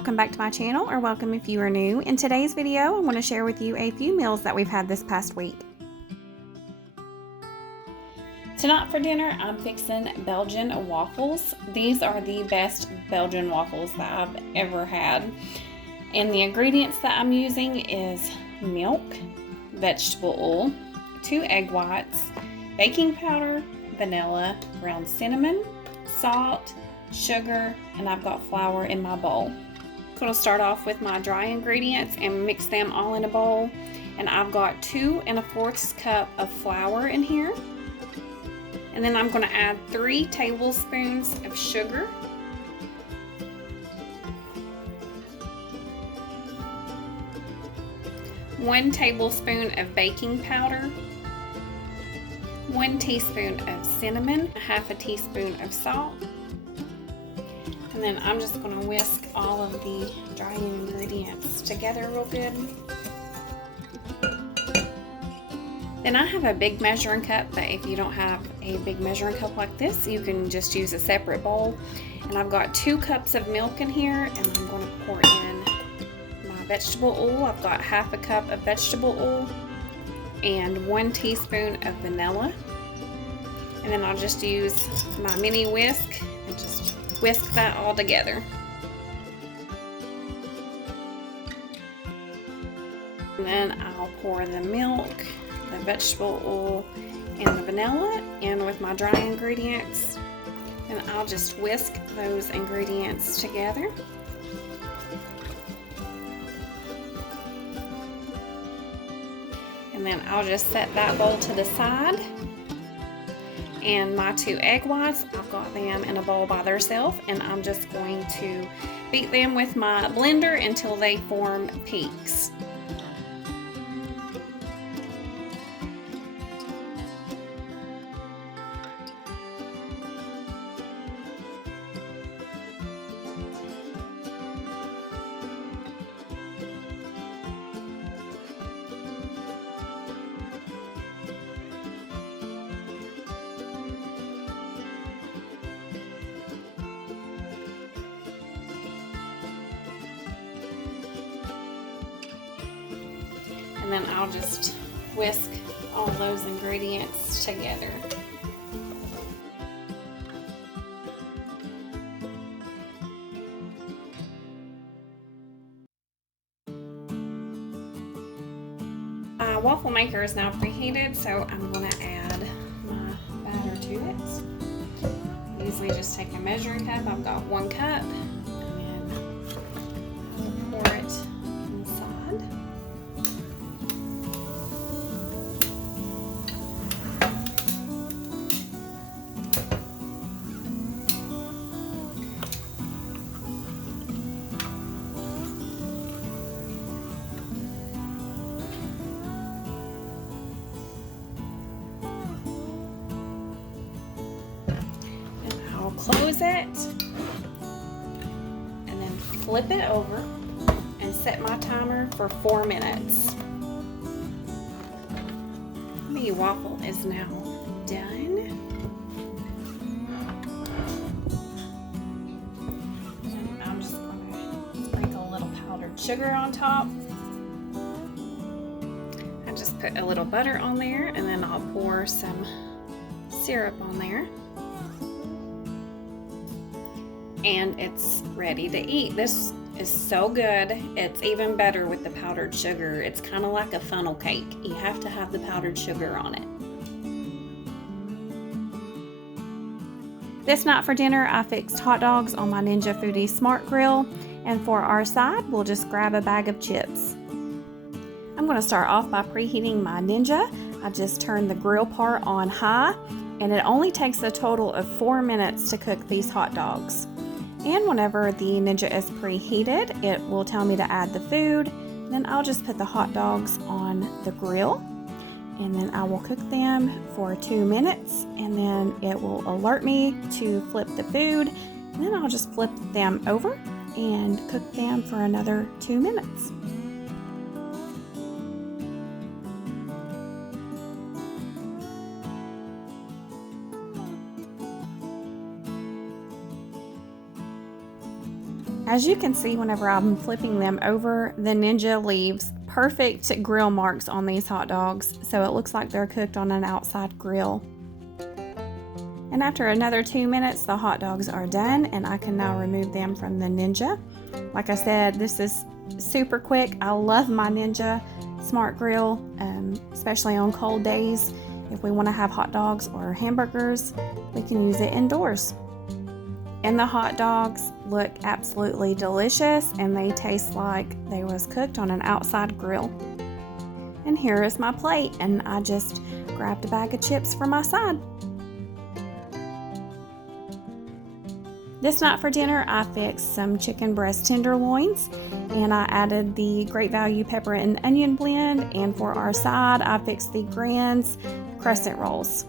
welcome back to my channel, or welcome if you are new. In today's video, I want to share with you a few meals that we've had this past week. Tonight for dinner, I'm fixing Belgian waffles. These are the best Belgian waffles that I've ever had. And the ingredients that I'm using is milk, vegetable oil, 2 egg whites, baking powder, vanilla, ground cinnamon, salt, sugar, and I've got flour in my bowl. I'm going to start off with my dry ingredients and mix them all in a bowl. And I've got 2 1/4 cups of flour in here. And then I'm going to add 3 tablespoons of sugar. One tablespoon of baking powder, 1 teaspoon of cinnamon, 1/2 teaspoon of salt. And then I'm just going to whisk all of the dry ingredients together real good. Then I have a big measuring cup, but if you don't have a big measuring cup like this, you can just use a separate bowl. And I've got 2 cups of milk in here, and I'm going to pour in my vegetable oil. I've got 1/2 cup of vegetable oil and 1 teaspoon of vanilla. And then I'll just use my mini whisk and just whisk that all together. And then I'll pour the milk, the vegetable oil, and the vanilla in with my dry ingredients. And I'll just whisk those ingredients together. And then I'll just set that bowl to the side. And my 2 egg whites, I've got them in a bowl by themselves, and I'm just going to beat them with my blender until they form peaks. And then I'll just whisk all those ingredients together. My waffle maker is now preheated, so I'm going to add my batter to it. I usually just take a measuring cup. I've got 1 cup, and then I'll pour it inside. Close it, and then flip it over and set my timer for 4 minutes. The waffle is now done. And I'm just going to sprinkle a little powdered sugar on top. I just put a little butter on there, and then I'll pour some syrup on there. And it's ready to eat. This is so good. It's even better with the powdered sugar. It's kind of like a funnel cake. You have to have the powdered sugar on it. This night for dinner, I fixed hot dogs on my Ninja Foodie Smart Grill. And for our side, we'll just grab a bag of chips. I'm going to start off by preheating my Ninja. I just turned the grill part on high, and it only takes a total of 4 minutes to cook these hot dogs. And whenever the Ninja is preheated, it will tell me to add the food. Then I'll just put the hot dogs on the grill, and then I will cook them for 2 minutes, and then it will alert me to flip the food. And then I'll just flip them over and cook them for another 2 minutes. As you can see, whenever I'm flipping them over, the Ninja leaves perfect grill marks on these hot dogs, so it looks like they're cooked on an outside grill. And after another 2 minutes, the hot dogs are done, and I can now remove them from the Ninja. Like I said, this is super quick. I love my Ninja Smart Grill, especially on cold days. If we want to have hot dogs or hamburgers, we can use it indoors. And the hot dogs look absolutely delicious, and they taste like they was cooked on an outside grill. And here is my plate, and I just grabbed a bag of chips for my side. This night for dinner, I fixed some chicken breast tenderloins, and I added the Great Value pepper and onion blend, and for our side, I fixed the Grand's crescent rolls.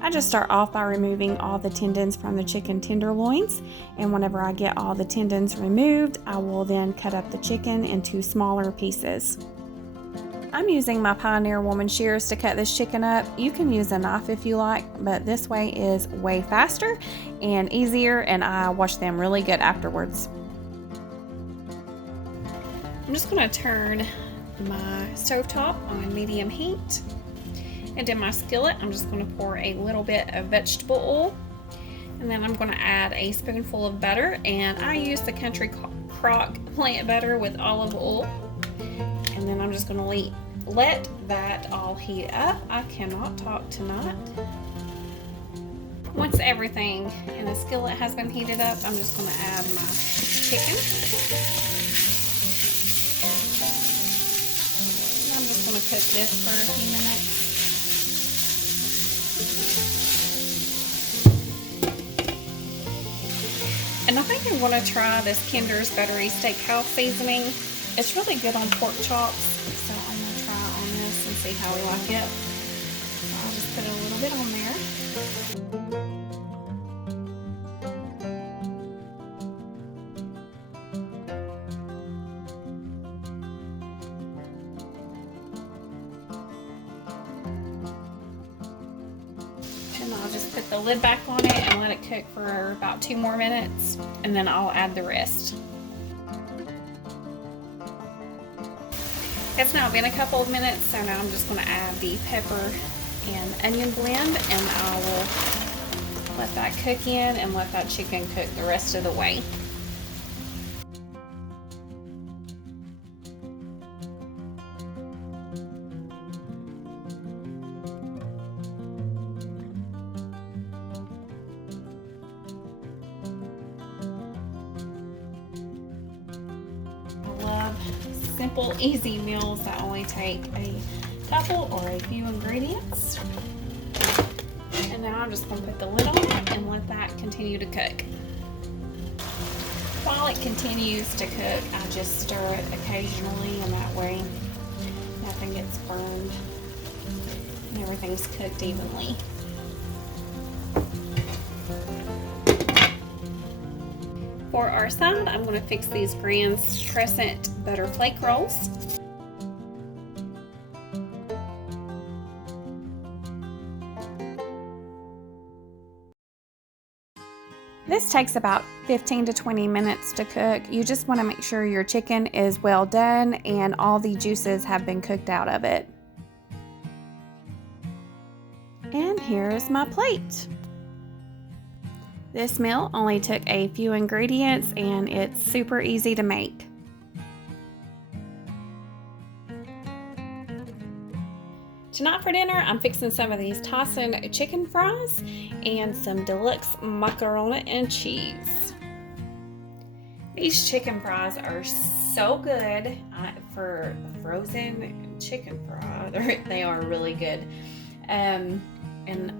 I just start off by removing all the tendons from the chicken tenderloins, and whenever I get all the tendons removed, I will then cut up the chicken into smaller pieces. I'm using my Pioneer Woman shears to cut this chicken up. You can use a knife if you like, but this way is way faster and easier, and I wash them really good afterwards. I'm just going to turn my stovetop on medium heat. And in my skillet, I'm just going to pour a little bit of vegetable oil, and then I'm going to add a spoonful of butter, and I use the Country Crock plant butter with olive oil. And then I'm just going to let that all heat up. I cannot talk tonight. Once everything in the skillet has been heated up, I'm just going to add my chicken. And I'm just going to cook this for a few minutes. And I think I want to try this Kinder's Buttery Steakhouse seasoning. It's really good on pork chops, so I'm going to try on this and see how we like it. So I'll just put a little bit on there. And I'll just put the lid back on it and let it cook for about 2 more minutes, and then I'll add the rest. It's now been a couple of minutes, so now I'm just going to add the pepper and onion blend, and I will let that cook in and let that chicken cook the rest of the way. Simple, easy meals that only take a couple or a few ingredients. And now I'm just going to put the lid on and let that continue to cook. While it continues to cook, I just stir it occasionally, and that way nothing gets burned and everything's cooked evenly. For our side, I'm going to fix these Grand's Crescent Butter Flake Rolls. This takes about 15 to 20 minutes to cook. You just want to make sure your chicken is well done and all the juices have been cooked out of it. And here's my plate. This meal only took a few ingredients, and it's super easy to make. Tonight for dinner, I'm fixing some of these Tyson chicken fries and some deluxe macaroni and cheese. These chicken fries are so good for frozen chicken fries. They are really good. And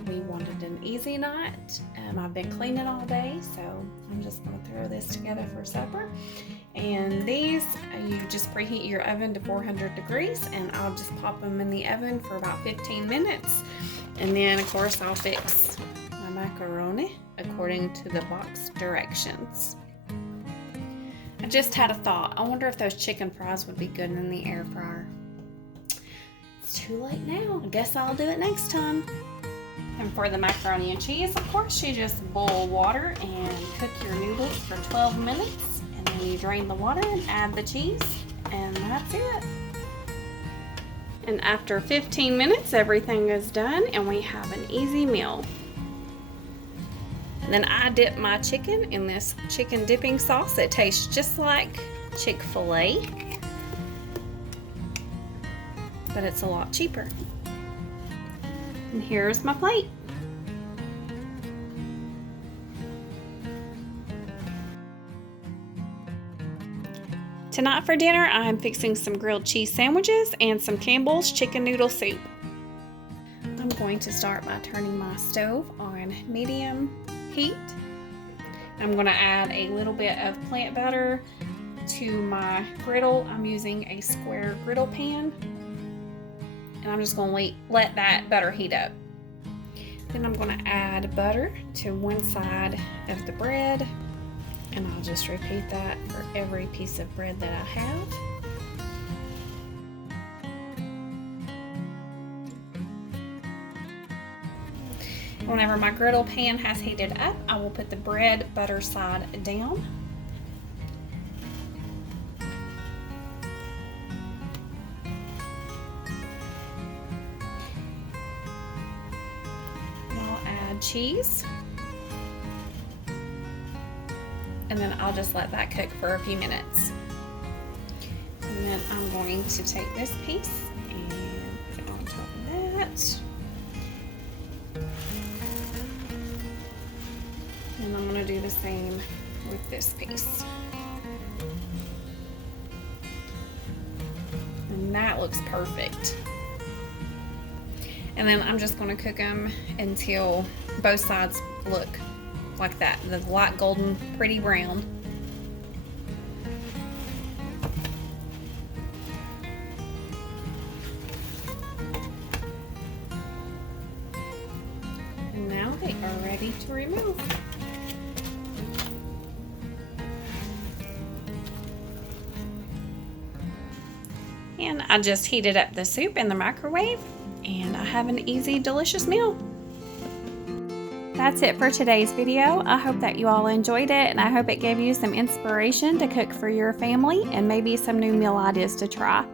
we wanted an easy night. I've been cleaning all day, so I'm just going to throw this together for supper. And these, you just preheat your oven to 400 degrees, and I'll just pop them in the oven for about 15 minutes. And then, of course, I'll fix my macaroni according to the box directions. I just had a thought. I wonder if those chicken fries would be good in the air fryer. It's too late now. I guess I'll do it next time. And for the macaroni and cheese, of course, you just boil water and cook your noodles for 12 minutes. And then you drain the water and add the cheese, and that's it. And after 15 minutes, everything is done and we have an easy meal. And then I dip my chicken in this chicken dipping sauce. It tastes just like Chick-fil-A, but it's a lot cheaper. And here's my plate. Tonight for dinner, I'm fixing some grilled cheese sandwiches and some Campbell's chicken noodle soup. I'm going to start by turning my stove on medium heat. I'm going to add a little bit of plant butter to my griddle. I'm using a square griddle pan, and I'm just going to let that butter heat up. Then I'm going to add butter to one side of the bread, and I'll just repeat that for every piece of bread that I have. Whenever my griddle pan has heated up, I will put the bread butter side down. And I'll add cheese. And then I'll just let that cook for a few minutes. And then I'm going to take this piece and put it on top of that. And I'm going to do the same with this piece. And that looks perfect. And then I'm just going to cook them until both sides look like that, the light golden, pretty brown. And now they are ready to remove. And I just heated up the soup in the microwave, and I have an easy, delicious meal. That's it for today's video. I hope that you all enjoyed it, and I hope it gave you some inspiration to cook for your family and maybe some new meal ideas to try.